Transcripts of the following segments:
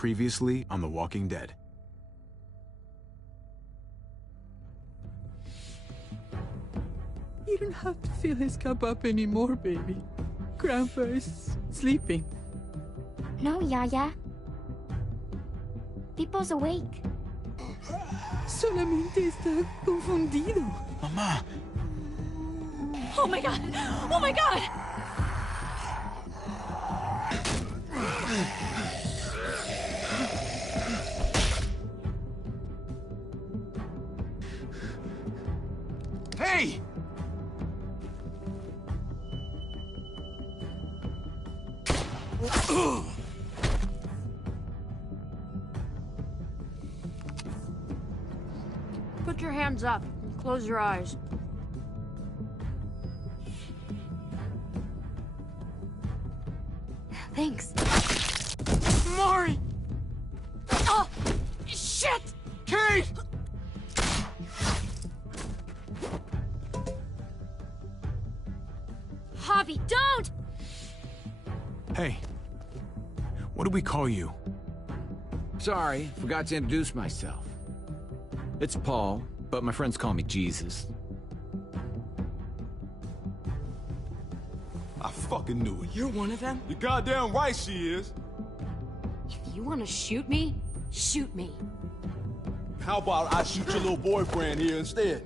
Previously on The Walking Dead. You don't have to fill his cup up anymore, baby. Grandpa is sleeping. No, Yaya. Pipo's awake. Solamente está confundido. Mamá! Oh my god! Oh my god! Hey! Put your hands up and close your eyes. Thanks. Mari! Oh! Shit! Kate! Javi, don't! Hey. What do we call you? Sorry, forgot to introduce myself. It's Paul, but my friends call me Jesus. I fucking knew it. You're one of them? You're goddamn right she is. If you want to shoot me, shoot me. How about I shoot your little boyfriend here instead?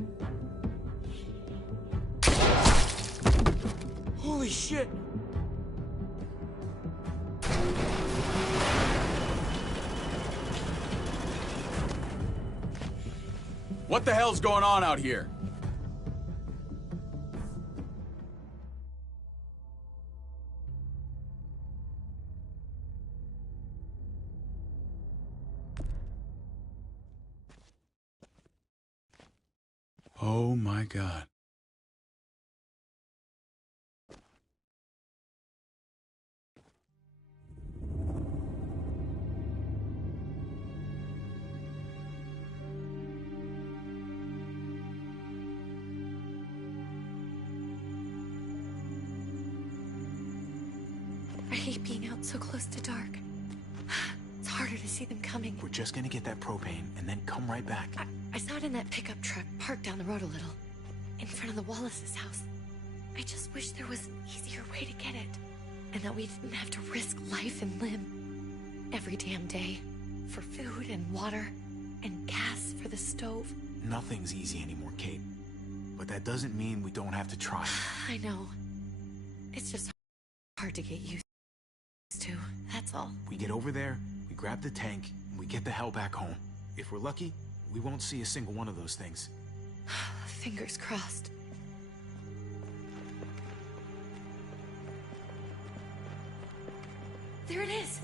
Holy shit! What the hell's going on out here? Oh my God. I hate being out so close to dark. It's harder to see them coming. We're just gonna get that propane and then come right back. I saw it in that pickup truck parked down the road a little, in front of the Wallace's house. I just wish there was an easier way to get it, and that we didn't have to risk life and limb every damn day for food and water and gas for the stove. Nothing's easy anymore, Kate. But that doesn't mean we don't have to try. I know. It's just hard to get used to, that's all. We get over there, we grab the tank, and we get the hell back home. If we're lucky, we won't see a single one of those things. Fingers crossed. There it is!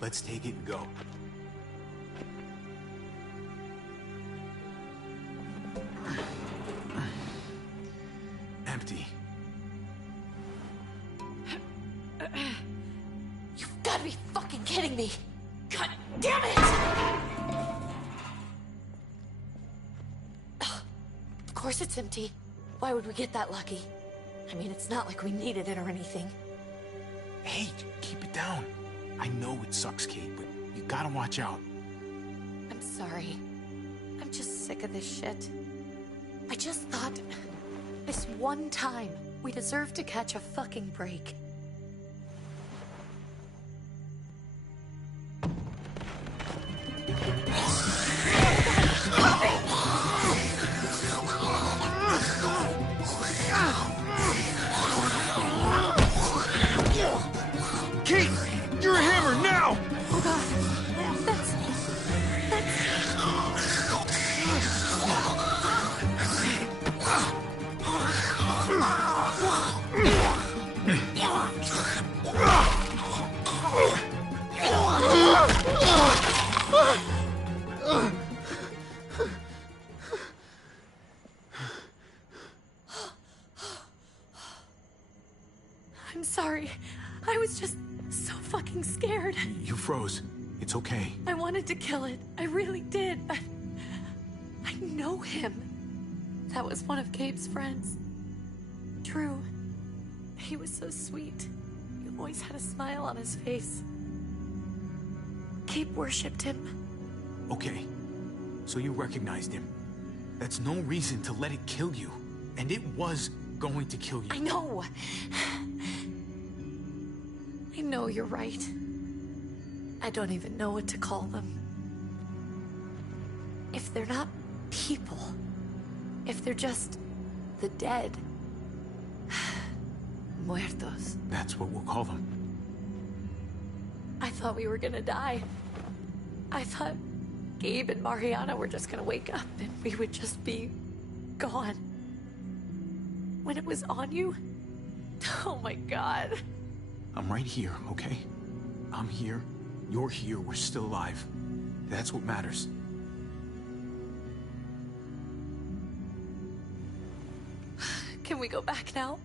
Let's take it and go. Empty. You've gotta be fucking kidding me! God damn it! Of course it's empty. Why would we get that lucky? I mean, it's not like we needed it or anything. Hey, keep it down. I know it sucks, Kate, but you gotta watch out. I'm sorry. I'm just sick of this shit. I just thought, this one time, we deserve to catch a fucking break. Kate! You're a hammer now! Oh god, that's... I'm sorry. I was just so fucking scared. You froze. It's okay. I wanted to kill it. I really did. I know him. That was one of Gabe's friends. Drew. He was so sweet. He always had a smile on his face. Gabe worshipped him. Okay, so you recognized him. That's no reason to let it kill you. And it was going to kill you. I know. I know you're right. I don't even know what to call them. If they're not people, if they're just the dead, muertos. That's what we'll call them. I thought we were gonna die. I thought Gabe and Mariana were just gonna wake up and we would just be gone. When it was on you, oh my God. I'm right here, okay? I'm here, you're here, we're still alive. That's what matters. Can we go back now?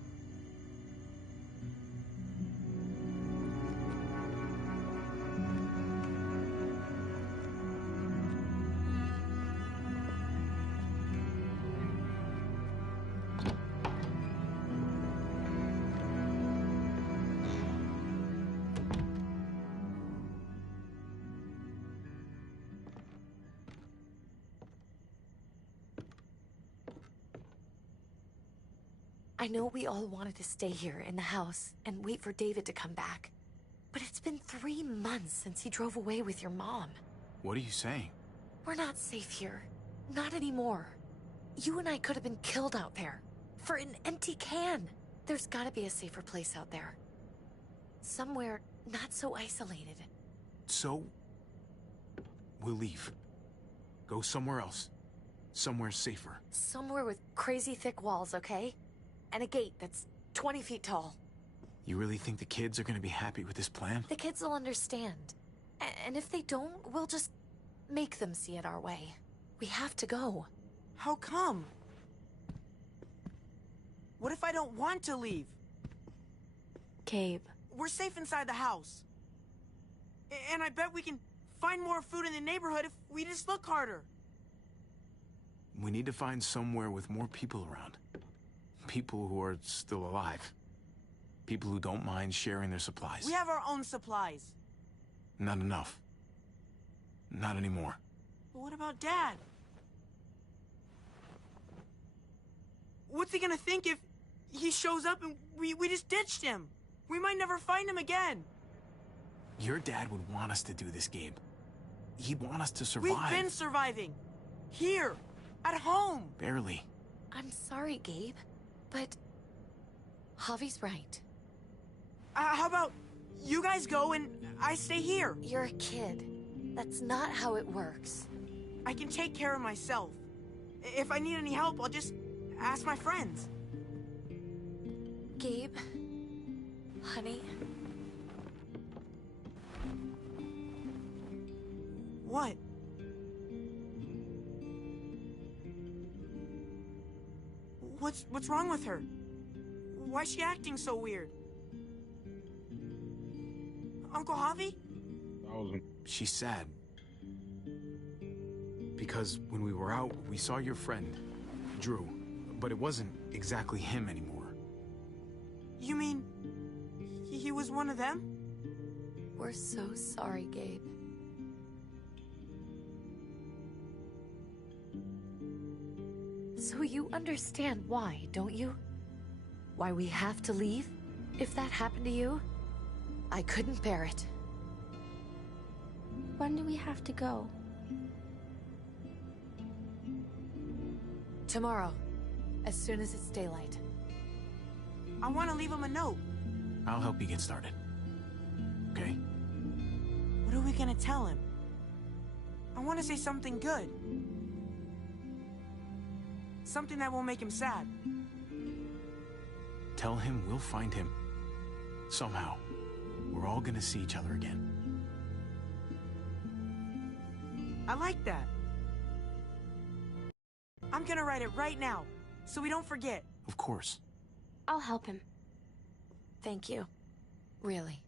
I know we all wanted to stay here in the house and wait for David to come back. But it's been 3 months since he drove away with your mom. What are you saying? We're not safe here. Not anymore. You and I could have been killed out there. For an empty can. There's gotta be a safer place out there. Somewhere not so isolated. So, we'll leave. Go somewhere else. Somewhere safer. Somewhere with crazy thick walls, okay? And a gate that's 20 feet tall. You really think the kids are gonna be happy with this plan? The kids will understand. And if they don't, we'll just make them see it our way. We have to go. How come? What if I don't want to leave? Gabe. We're safe inside the house. And I bet we can find more food in the neighborhood if we just look harder. We need to find somewhere with more people around. People who are still alive. People who don't mind sharing their supplies. We have our own supplies. Not enough. Not anymore. But what about Dad? What's he gonna think if he shows up and we just ditched him? We might never find him again. Your dad would want us to do this, Gabe. He'd want us to survive. We've been surviving. Here. At home. Barely. I'm sorry, Gabe. But Javi's right. How about you guys go and I stay here? You're a kid. That's not how it works. I can take care of myself. If I need any help, I'll just ask my friends. Gabe, honey. What? What's wrong with her? Why's she acting so weird? Uncle Javi? She's sad. Because when we were out, we saw your friend, Drew. But it wasn't exactly him anymore. You mean he was one of them? We're so sorry, Gabe. So you understand why, don't you? Why we have to leave? If that happened to you, I couldn't bear it. When do we have to go? Tomorrow, as soon as it's daylight. I want to leave him a note. I'll help you get started. Okay? What are we gonna tell him? I want to say something good. Something that won't make him sad. Tell him we'll find him. Somehow. We're all gonna see each other again. I like that. I'm gonna write it right now, so we don't forget. Of course. I'll help him. Thank you. Really.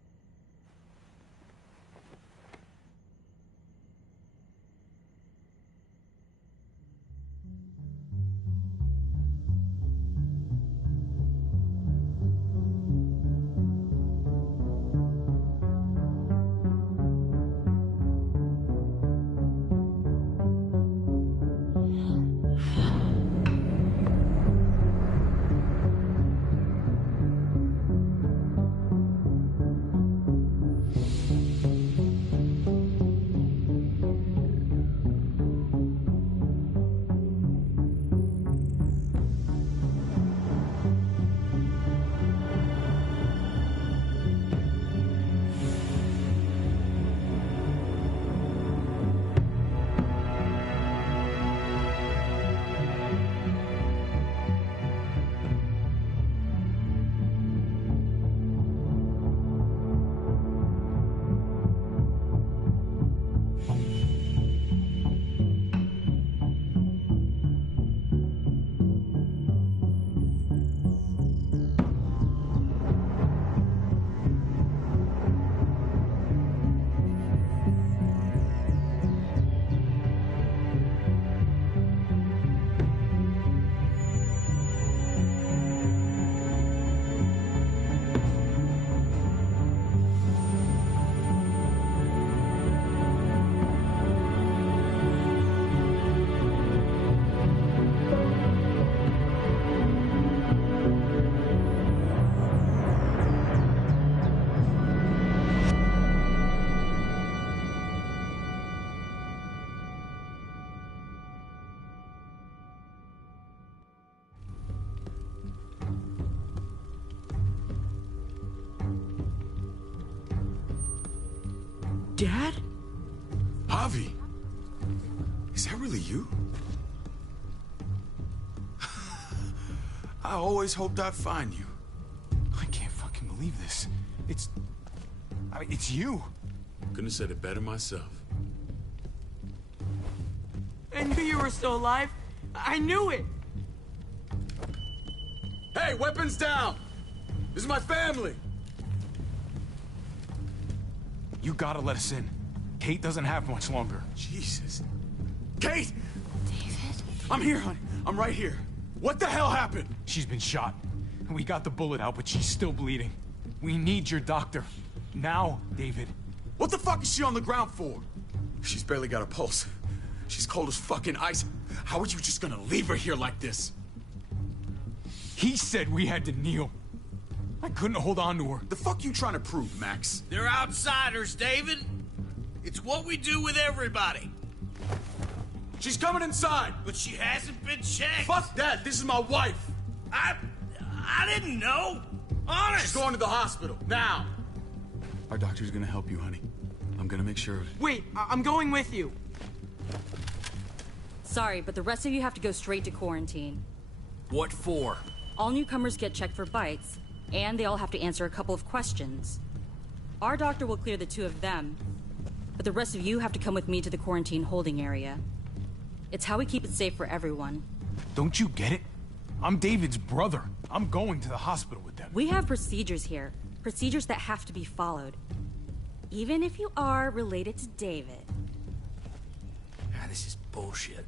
Dad? Javi! Is that really you? I always hoped I'd find you. I can't fucking believe this. It's you. Couldn't have said it better myself. I knew you were still alive. I knew it. Hey, weapons down! This is my family! You gotta let us in. Kate doesn't have much longer. Jesus. Kate! David? I'm here, honey. I'm right here. What the hell happened? She's been shot. We got the bullet out, but she's still bleeding. We need your doctor. Now, David. What the fuck is she on the ground for? She's barely got a pulse. She's cold as fucking ice. How are you just gonna leave her here like this? He said we had to kneel. I couldn't hold on to her. The fuck you trying to prove, Max? They're outsiders, David. It's what we do with everybody. She's coming inside! But she hasn't been checked. Fuck that! This is my wife! I didn't know. Honest. She's going to the hospital, now! Our doctor's gonna help you, honey. I'm gonna make sure of it. Wait, I'm going with you. Sorry, but the rest of you have to go straight to quarantine. What for? All newcomers get checked for bites, and they all have to answer a couple of questions. Our doctor will clear the two of them, but the rest of you have to come with me to the quarantine holding area. It's how we keep it safe for everyone. Don't you get it? I'm David's brother. I'm going to the hospital with them. We have procedures here. Procedures that have to be followed. Even if you are related to David. This is bullshit.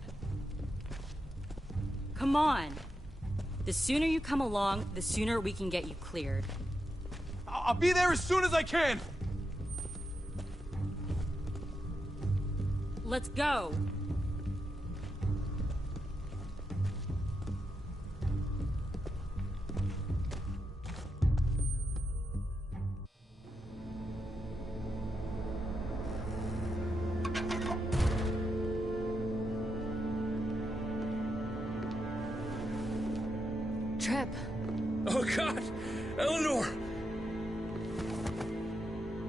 Come on. The sooner you come along, the sooner we can get you cleared. I'll be there as soon as I can. Let's go. Trip. Oh, God! Eleanor!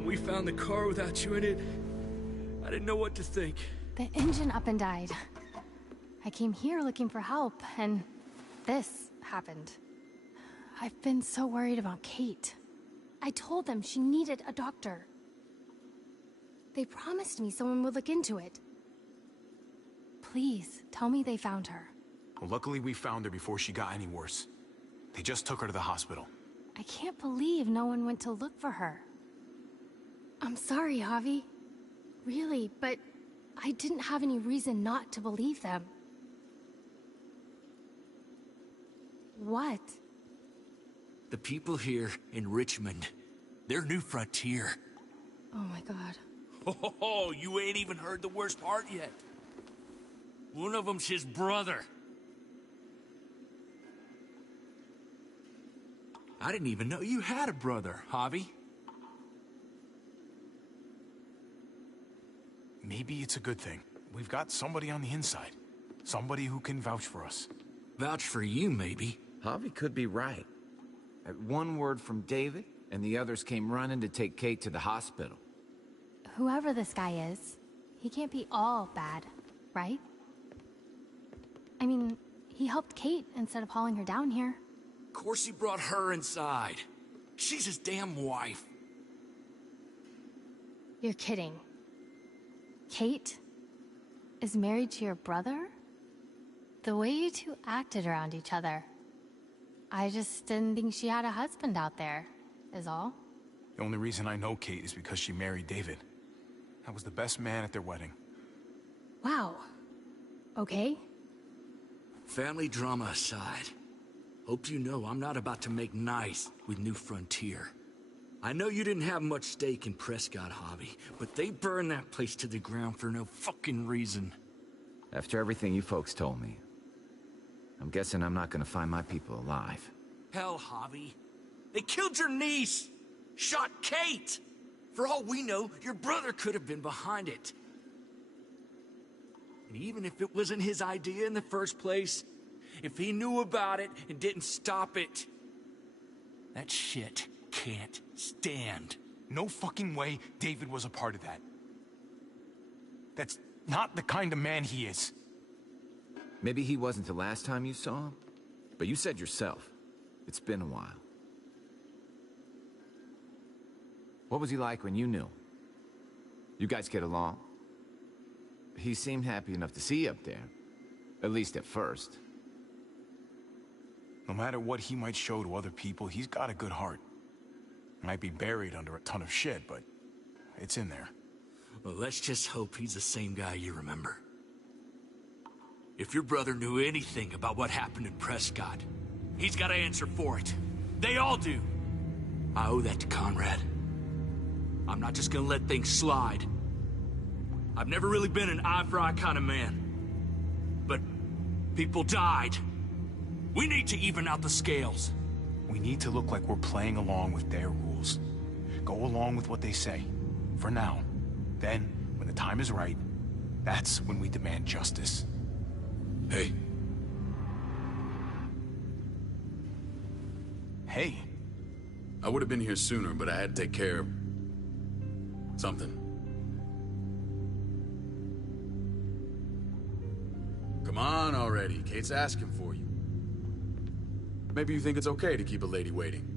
We found the car without you in it. I didn't know what to think. The engine up and died. I came here looking for help, and this happened. I've been so worried about Kate. I told them she needed a doctor. They promised me someone would look into it. Please, tell me they found her. Well, luckily we found her before she got any worse. They just took her to the hospital. I can't believe no one went to look for her. I'm sorry, Javi. Really, but I didn't have any reason not to believe them. What? The people here in Richmond, they're New Frontier. Oh my God. Oh, you ain't even heard the worst part yet. One of them's his brother. I didn't even know you had a brother, Javi. Maybe it's a good thing. We've got somebody on the inside. Somebody who can vouch for us. Vouch for you, maybe. Javi could be right. At one word from David, and the others came running to take Kate to the hospital. Whoever this guy is, he can't be all bad, right? I mean, he helped Kate instead of hauling her down here. Of course he brought her inside. She's his damn wife. You're kidding. Kate is married to your brother? The way you two acted around each other. I just didn't think she had a husband out there, is all. The only reason I know Kate is because she married David. I was the best man at their wedding. Wow. Okay. Family drama aside, hope you know I'm not about to make nice with New Frontier. I know you didn't have much stake in Prescott, Javi, but they burned that place to the ground for no fucking reason. After everything you folks told me, I'm guessing I'm not gonna find my people alive. Hell, Javi. They killed your niece! Shot Kate! For all we know, your brother could have been behind it. And even if it wasn't his idea in the first place, if he knew about it and didn't stop it, that shit can't stand. No fucking way David was a part of that. That's not the kind of man he is. Maybe he wasn't the last time you saw him, but you said yourself, it's been a while. What was he like when you knew? You guys get along? He seemed happy enough to see you up there. At least at first. No matter what he might show to other people, he's got a good heart. Might be buried under a ton of shit, but it's in there. Well, let's just hope he's the same guy you remember. If your brother knew anything about what happened in Prescott, he's got to answer for it. They all do. I owe that to Conrad. I'm not just gonna let things slide. I've never really been an eye-for-eye kind of man. But people died. We need to even out the scales. We need to look like we're playing along with their rules. Go along with what they say. For now. Then, when the time is right, that's when we demand justice. Hey. Hey. I would have been here sooner, but I had to take care of something. Come on already. Kate's asking for you. Maybe you think it's okay to keep a lady waiting.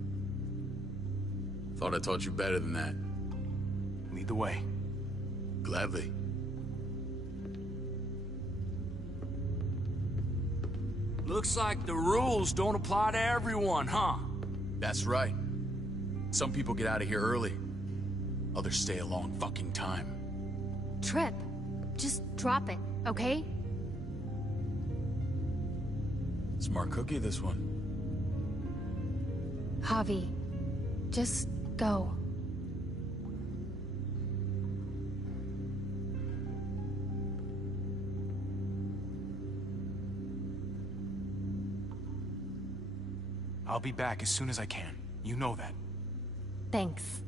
Thought I taught you better than that. Lead the way. Gladly. Looks like the rules don't apply to everyone, huh? That's right. Some people get out of here early. Others stay a long fucking time. Trip, just drop it, okay? Smart cookie, this one. Javi, just go. I'll be back as soon as I can. You know that. Thanks.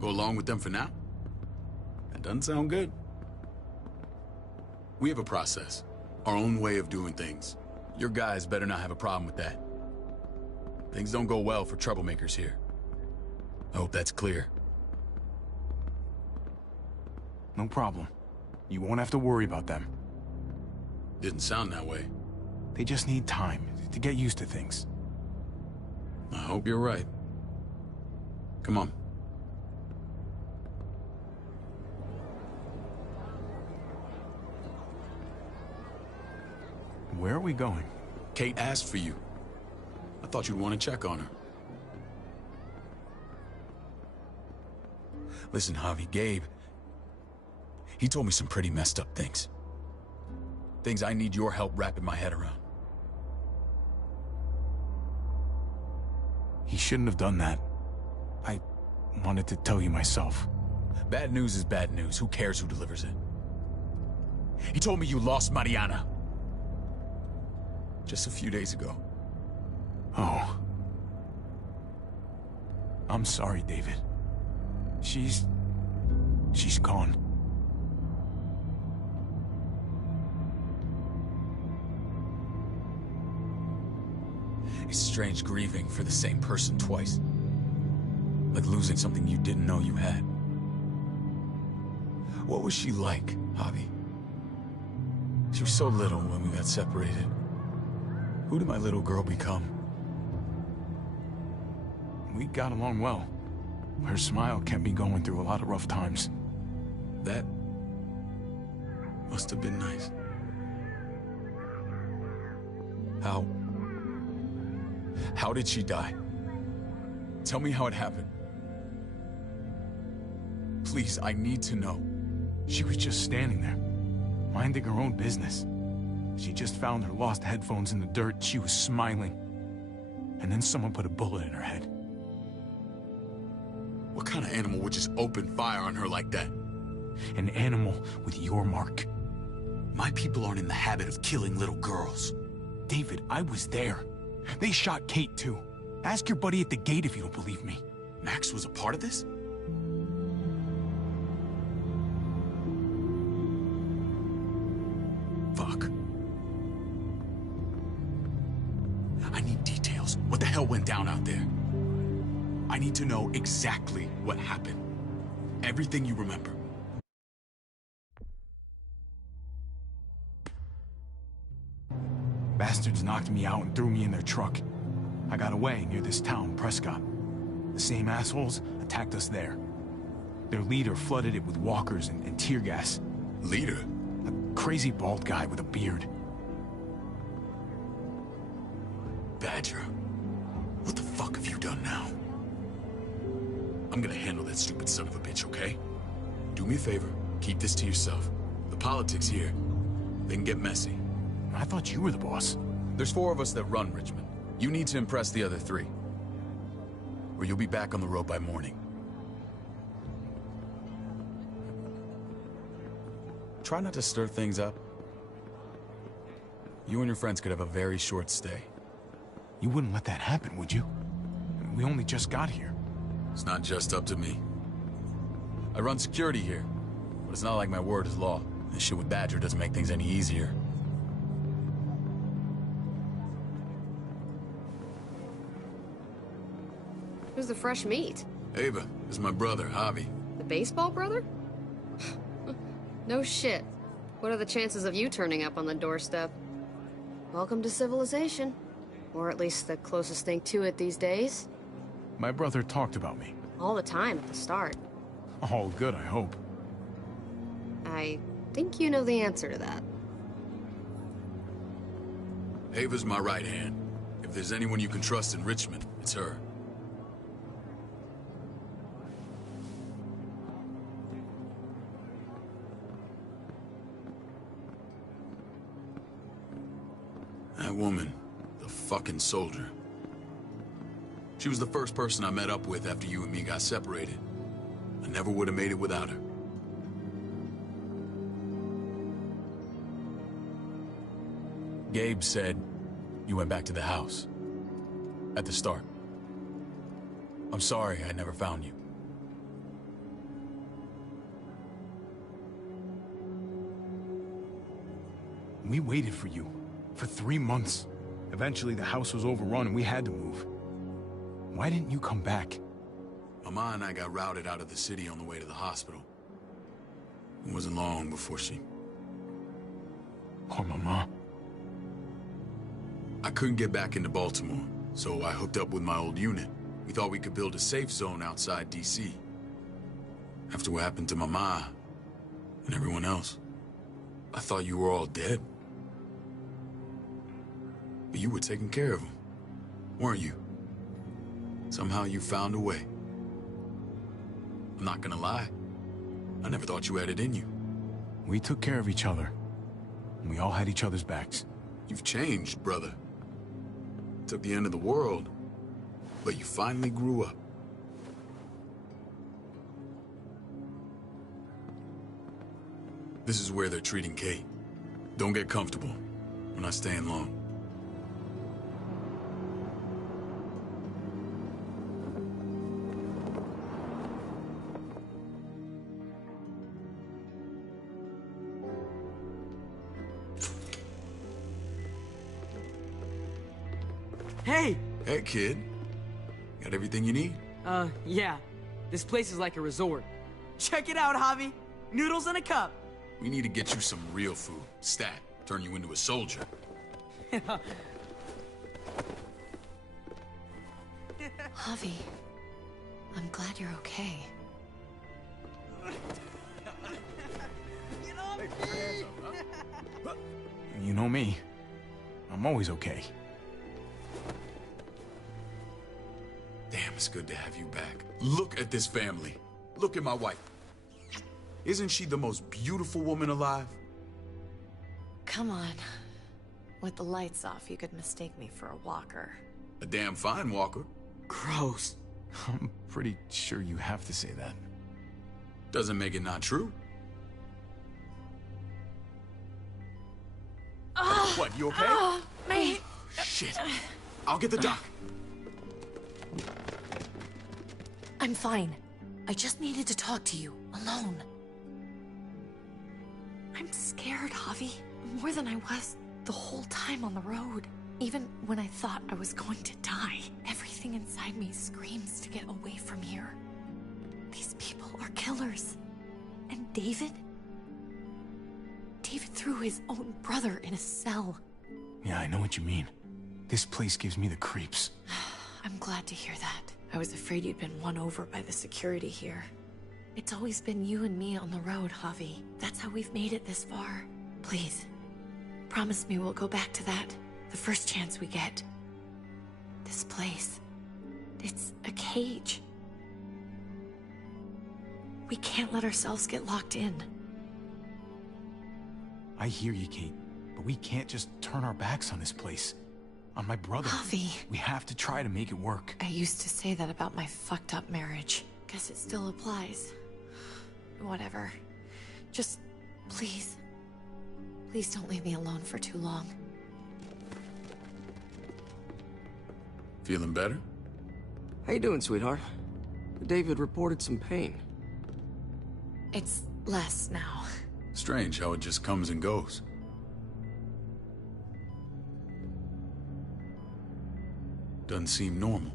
Go along with them for now? That doesn't sound good. We have a process. Our own way of doing things. Your guys better not have a problem with that. Things don't go well for troublemakers here. I hope that's clear. No problem. You won't have to worry about them. Didn't sound that way. They just need time to get used to things. I hope you're right. Come on. Where are we going? Kate asked for you. I thought you'd want to check on her. Listen, Javi, Gabe... he told me some pretty messed up things. Things I need your help wrapping my head around. He shouldn't have done that. I wanted to tell you myself. Bad news is bad news. Who cares who delivers it? He told me you lost Mariana. Just a few days ago. Oh. I'm sorry, David. She's gone. It's strange grieving for the same person twice. Like losing something you didn't know you had. What was she like, Javi? She was so little when we got separated. Who did my little girl become? We got along well. Her smile kept me going through a lot of rough times. That must have been nice. How did she die? Tell me how it happened. Please, I need to know. She was just standing there, minding her own business. She just found her lost headphones in the dirt. She was smiling. And then someone put a bullet in her head. What kind of animal would just open fire on her like that? An animal with your mark. My people aren't in the habit of killing little girls. David, I was there. They shot Kate, too. Ask your buddy at the gate if you don't believe me. Max was a part of this? Fuck. I need details. What the hell went down out there? I need to know exactly what happened. Everything you remember. Bastards knocked me out and threw me in their truck. I got away near this town, Prescott. The same assholes attacked us there. Their leader flooded it with walkers and tear gas. Leader? A crazy bald guy with a beard. Badger, what the fuck have you done now? I'm gonna handle that stupid son of a bitch, okay? Do me a favor, keep this to yourself. The politics here, they can get messy. I thought you were the boss. There's 4 of us that run Richmond. You need to impress the other 3. Or you'll be back on the road by morning. Try not to stir things up. You and your friends could have a very short stay. You wouldn't let that happen, would you? We only just got here. It's not just up to me. I run security here, but it's not like my word is law. This shit with Badger doesn't make things any easier. Who's the fresh meat? Ava, this is my brother, Javi. The baseball brother? No shit. What are the chances of you turning up on the doorstep? Welcome to civilization. Or at least the closest thing to it these days. My brother talked about me. All the time at the start. All good, I hope. I think you know the answer to that. Ava's my right hand. If there's anyone you can trust in Richmond, it's her. That woman, the fucking soldier. She was the first person I met up with after you and me got separated. I never would have made it without her. Gabe said you went back to the house. At the start. I'm sorry I never found you. We waited for you. For 3 months. Eventually the house was overrun and we had to move. Why didn't you come back? Mama and I got routed out of the city on the way to the hospital. It wasn't long before she... Poor Mama. I couldn't get back into Baltimore, so I hooked up with my old unit. We thought we could build a safe zone outside D.C. After what happened to Mama and everyone else, I thought you were all dead. But you were taking care of them, weren't you? Somehow you found a way. I'm not gonna lie. I never thought you had it in you. We took care of each other. And we all had each other's backs. You've changed, brother. Took the end of the world, but you finally grew up. This is where they're treating Kate. Don't get comfortable. We're not staying long. Hey! Hey, kid. Got everything you need? Yeah. This place is like a resort. Check it out, Javi. Noodles in a cup. We need to get you some real food. Stat. Turn you into a soldier. Javi, I'm glad you're okay. You know me. I'm always okay. Damn, it's good to have you back. Look at this family. Look at my wife. Isn't she the most beautiful woman alive? Come on. With the lights off, you could mistake me for a walker. A damn fine walker. Gross. I'm pretty sure you have to say that. Doesn't make it not true. What, you okay? Oh, my... Shit. I'll get the doc. I'm fine. I just needed to talk to you, alone. I'm scared, Javi. More than I was the whole time on the road. Even when I thought I was going to die, everything inside me screams to get away from here. These people are killers. And David? David threw his own brother in a cell. Yeah, I know what you mean. This place gives me the creeps. I'm glad to hear that. I was afraid you'd been won over by the security here. It's always been you and me on the road, Javi. That's how we've made it this far. Please, promise me we'll go back to that the first chance we get. This place, it's a cage. We can't let ourselves get locked in. I hear you, Kate, but we can't just turn our backs on this place. On my brother. Javi. We have to try to make it work. I used to say that about my fucked up marriage. Guess it still applies. Whatever. Just, please. Please don't leave me alone for too long. Feeling better? How you doing, sweetheart? David reported some pain. It's less now. Strange how it just comes and goes. Doesn't seem normal.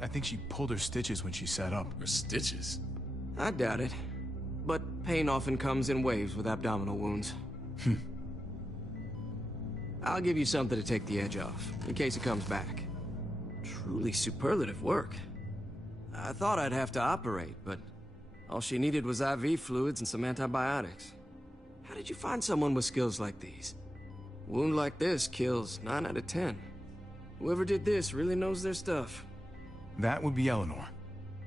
I think she pulled her stitches when she sat up. Her stitches? I doubt it. But pain often comes in waves with abdominal wounds. I'll give you something to take the edge off, in case it comes back. Truly superlative work. I thought I'd have to operate, but all she needed was IV fluids and some antibiotics. How did you find someone with skills like these? A wound like this kills 9 out of 10. Whoever did this really knows their stuff. That would be Eleanor.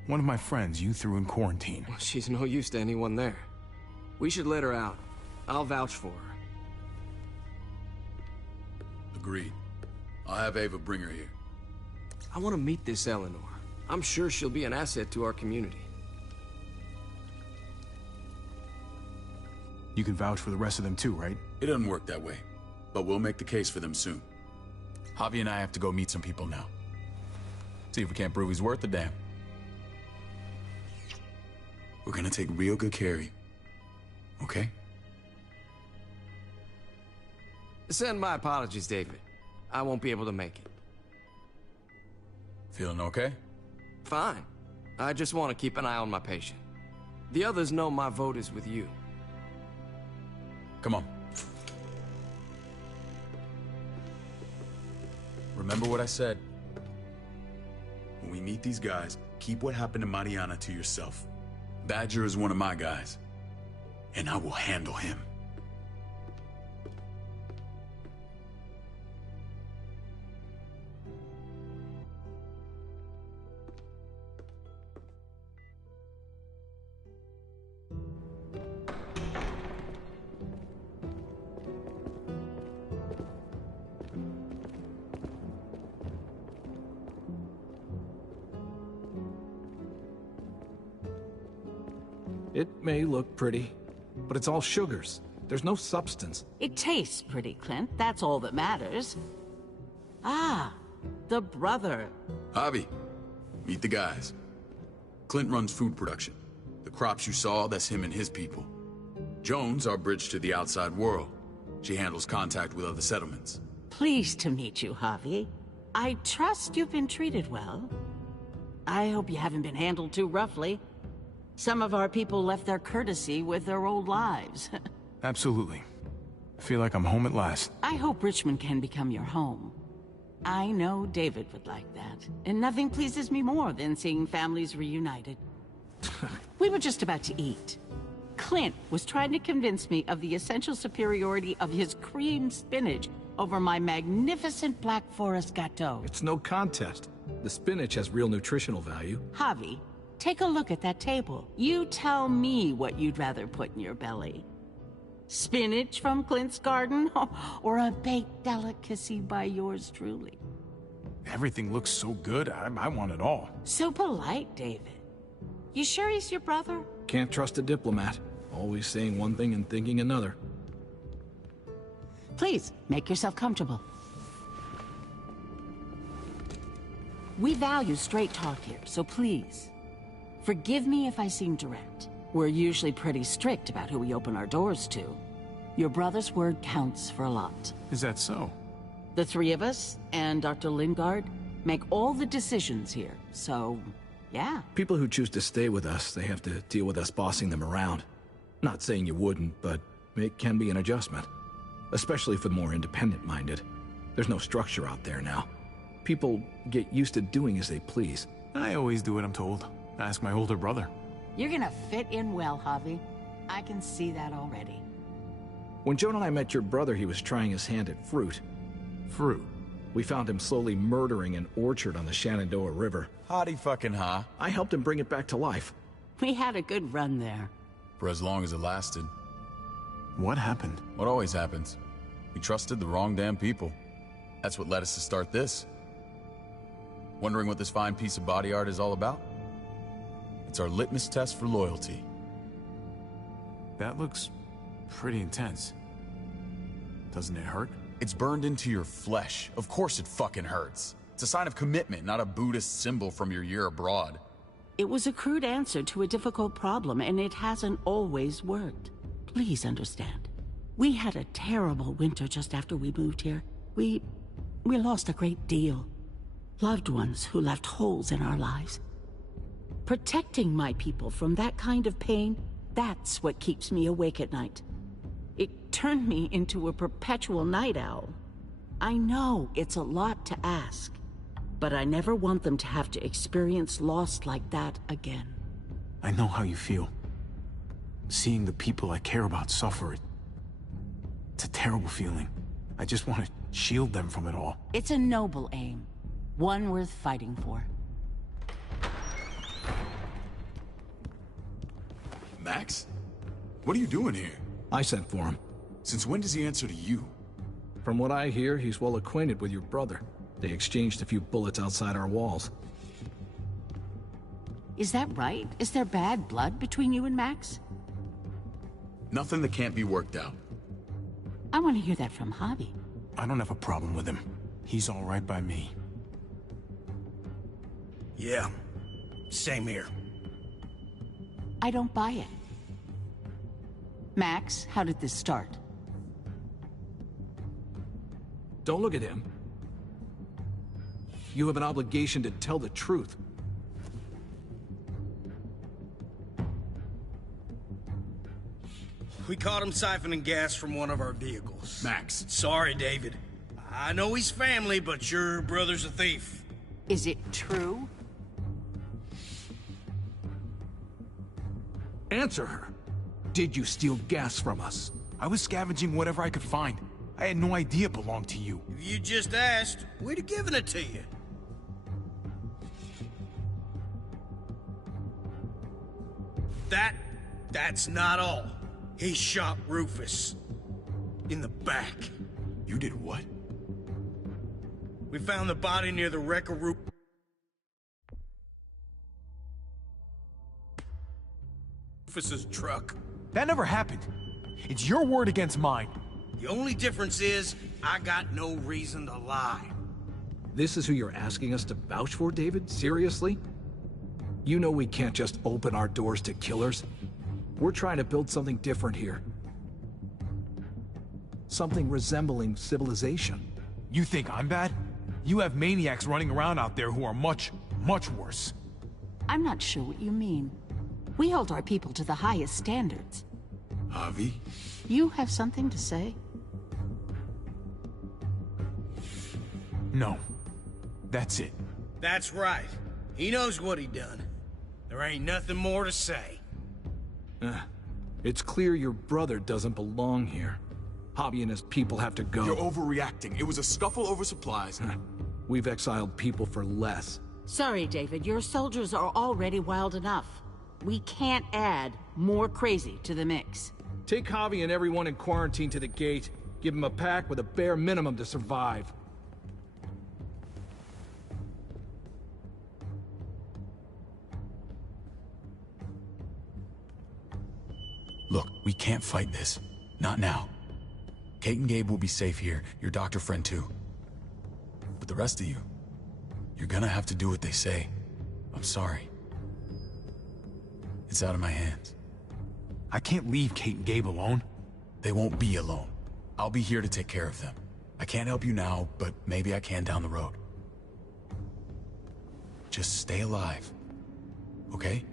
One of my friends you threw in quarantine. Well, she's no use to anyone there. We should let her out. I'll vouch for her. Agreed. I'll have Ava bring her here. I want to meet this Eleanor. I'm sure she'll be an asset to our community. You can vouch for the rest of them too, right? It doesn't work that way, but we'll make the case for them soon. Javi and I have to go meet some people now. See if we can't prove he's worth the damn. We're gonna take real good care of you. Okay? Send my apologies, David. I won't be able to make it. Feeling okay? Fine. I just want to keep an eye on my patient. The others know my vote is with you. Come on. Remember what I said. When we meet these guys, keep what happened to Mariana to yourself. Badger is one of my guys, and I will handle him. It may look pretty, but it's all sugars. There's no substance. It tastes pretty, Clint. That's all that matters. Ah, the brother. Javi, meet the guys. Clint runs food production. The crops you saw, that's him and his people. Jones, our bridge to the outside world. She handles contact with other settlements. Pleased to meet you, Javi. I trust you've been treated well. I hope you haven't been handled too roughly. Some of our people left their courtesy with their old lives. Absolutely. I feel like I'm home at last. I hope Richmond can become your home. I know David would like that, and nothing pleases me more than seeing families reunited. We were just about to eat. Clint was trying to convince me of the essential superiority of his cream spinach over my magnificent Black Forest gâteau. It's no contest. The spinach has real nutritional value. Javi, take a look at that table. You tell me what you'd rather put in your belly. Spinach from Clint's garden, or a baked delicacy by yours truly? Everything looks so good, I want it all. So polite, David. You sure he's your brother? Can't trust a diplomat. Always saying one thing and thinking another. Please, make yourself comfortable. We value straight talk here, so please, forgive me if I seem direct. We're usually pretty strict about who we open our doors to. Your brother's word counts for a lot. Is that so? The three of us, and Dr. Lingard, make all the decisions here, so, yeah. People who choose to stay with us, they have to deal with us bossing them around. Not saying you wouldn't, but it can be an adjustment. Especially for the more independent-minded. There's no structure out there now. People get used to doing as they please. I always do what I'm told. Ask my older brother. You're gonna fit in well, Javi. I can see that already. When Joan and I met your brother, he was trying his hand at fruit. Fruit? We found him slowly murdering an orchard on the Shenandoah River. Howdy fucking ha. I helped him bring it back to life. We had a good run there. For as long as it lasted. What happened? What always happens. We trusted the wrong damn people. That's what led us to start this. Wondering what this fine piece of body art is all about? It's our litmus test for loyalty. That looks pretty intense. Doesn't it hurt? It's burned into your flesh. Of course it fucking hurts. It's a sign of commitment, not a Buddhist symbol from your year abroad. It was a crude answer to a difficult problem, and it hasn't always worked. Please understand. We had a terrible winter just after we moved here. We lost a great deal. Loved ones who left holes in our lives. Protecting my people from that kind of pain, that's what keeps me awake at night. It turned me into a perpetual night owl. I know it's a lot to ask, but I never want them to have to experience loss like that again. I know how you feel. Seeing the people I care about suffer, it's a terrible feeling. I just want to shield them from it all. It's a noble aim. One worth fighting for. Max? What are you doing here? I sent for him. Since when does he answer to you? From what I hear, he's well acquainted with your brother. They exchanged a few bullets outside our walls. Is that right? Is there bad blood between you and Max? Nothing that can't be worked out. I want to hear that from Javi. I don't have a problem with him. He's all right by me. Yeah, same here. I don't buy it. Max, how did this start? Don't look at him. You have an obligation to tell the truth. We caught him siphoning gas from one of our vehicles. Max. Sorry, David. I know he's family, but your brother's a thief. Is it true? Answer her. Did you steal gas from us? I was scavenging whatever I could find. I had no idea it belonged to you. If you just asked, we'd have given it to you. That's not all. He shot Rufus. In the back. You did what? We found the body near the wreck of Rufus's truck. That never happened. It's your word against mine. The only difference is, I got no reason to lie. This is who you're asking us to vouch for, David? Seriously? You know we can't just open our doors to killers. We're trying to build something different here. Something resembling civilization. You think I'm bad? You have maniacs running around out there who are much, much worse. I'm not sure what you mean. We hold our people to the highest standards. Javi? You have something to say? No. That's it. That's right. He knows what he done. There ain't nothing more to say. It's clear your brother doesn't belong here. Javi and his people have to go. You're overreacting. It was a scuffle over supplies. We've exiled people for less. Sorry, David. Your soldiers are already wild enough. We can't add more crazy to the mix. Take Javi and everyone in quarantine to the gate. Give them a pack with a bare minimum to survive. Look, we can't fight this. Not now. Kate and Gabe will be safe here, your doctor friend too. But the rest of you, you're gonna have to do what they say. I'm sorry. It's out of my hands. I can't leave Kate and Gabe alone. They won't be alone. I'll be here to take care of them. I can't help you now, but maybe I can down the road. Just stay alive, okay?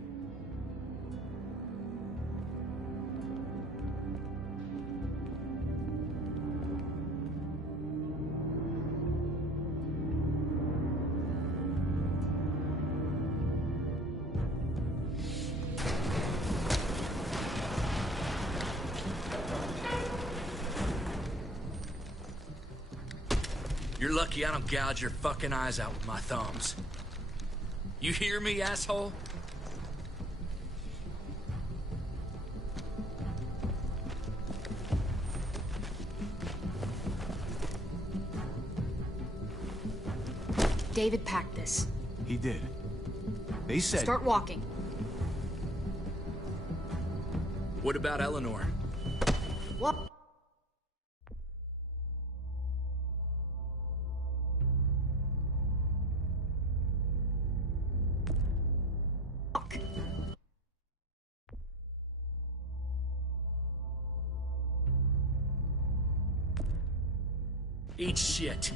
You're lucky I don't gouge your fucking eyes out with my thumbs. You hear me, asshole? David packed this. He did. They said... Start walking. What about Eleanor? What? Eat shit.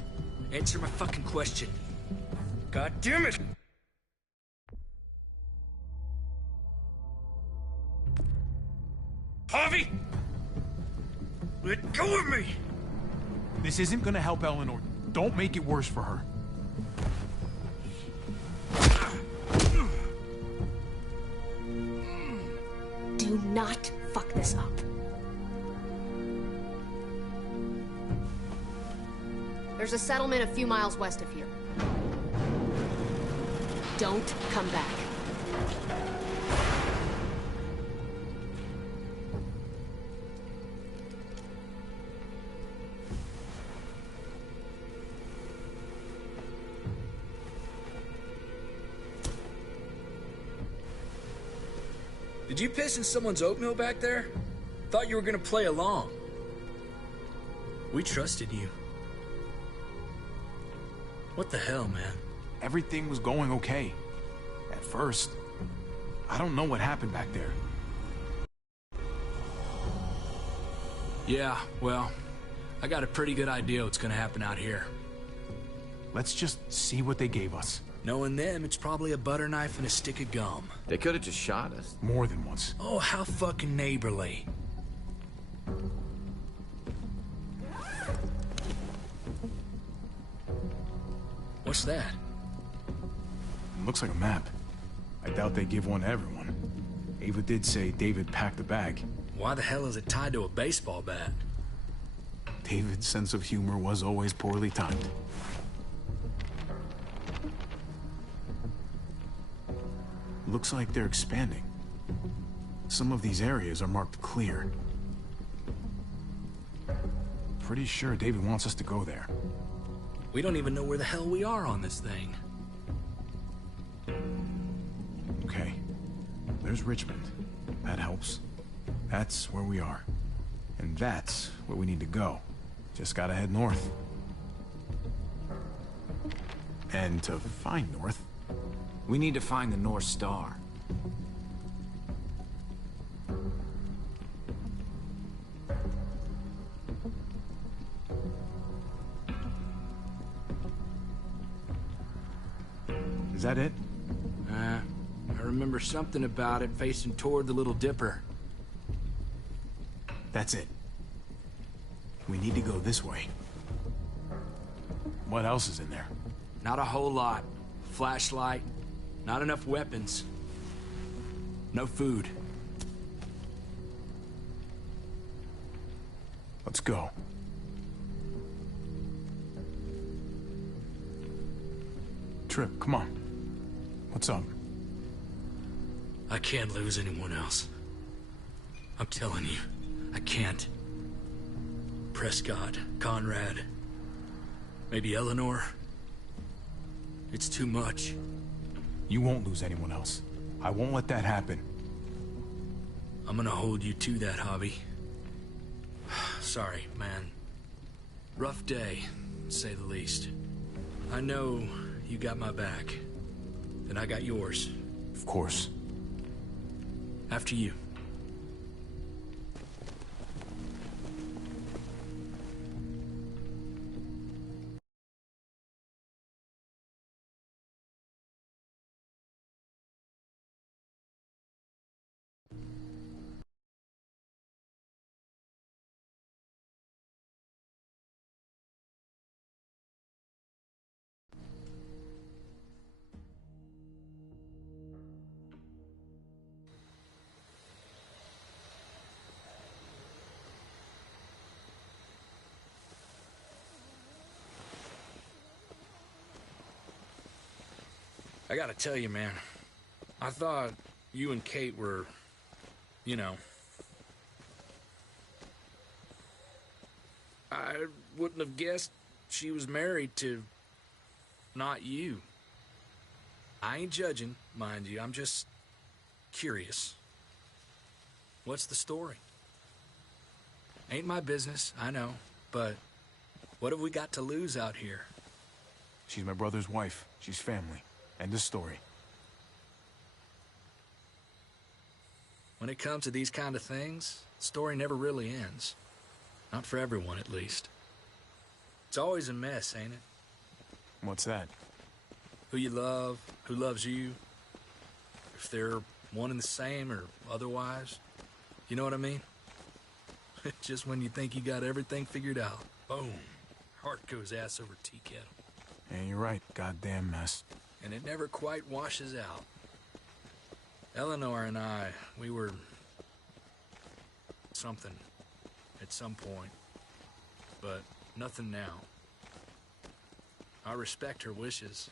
Answer my fucking question. God damn it! Javi! Let go of me! This isn't gonna help Eleanor. Don't make it worse for her. Do not fuck this up. There's a settlement a few miles west of here. Don't come back. Did you piss in someone's oatmeal back there? Thought you were gonna play along. We trusted you. What the hell, man? Everything was going okay. At first. I don't know what happened back there. Yeah, well, I got a pretty good idea what's gonna happen out here. Let's just see what they gave us. Knowing them, it's probably a butter knife and a stick of gum. They could have just shot us. More than once. Oh, how fucking neighborly. What's that? It looks like a map. I doubt they give one to everyone. Ava did say David packed the bag. Why the hell is it tied to a baseball bat? David's sense of humor was always poorly timed. Looks like they're expanding. Some of these areas are marked clear. Pretty sure David wants us to go there. We don't even know where the hell we are on this thing. Okay. There's Richmond. That helps. That's where we are. And that's where we need to go. Just gotta head north. And to find north... We need to find the North Star. Is that it? I remember something about it facing toward the Little Dipper. That's it. We need to go this way. What else is in there? Not a whole lot. Flashlight. Not enough weapons. No food. Let's go. Trip, come on. What's up? I can't lose anyone else. I'm telling you, I can't. Prescott, Conrad, maybe Eleanor. It's too much. You won't lose anyone else. I won't let that happen. I'm gonna hold you to that, Javi. Sorry, man. Rough day, to say the least. I know you got my back, and I got yours. Of course. After you. I gotta tell you, man, I thought you and Kate were, you know... I wouldn't have guessed she was married to... not you. I ain't judging, mind you, I'm just... curious. What's the story? Ain't my business, I know, but what have we got to lose out here? She's my brother's wife. She's family. End of story. When it comes to these kind of things, the story never really ends. Not for everyone, at least. It's always a mess, ain't it? What's that? Who you love, who loves you, if they're one and the same or otherwise. You know what I mean? Just when you think you got everything figured out, boom, heart goes ass over tea kettle. Yeah, you're right. Goddamn mess. And it never quite washes out. Eleanor and I, we were... something at some point. But nothing now. I respect her wishes.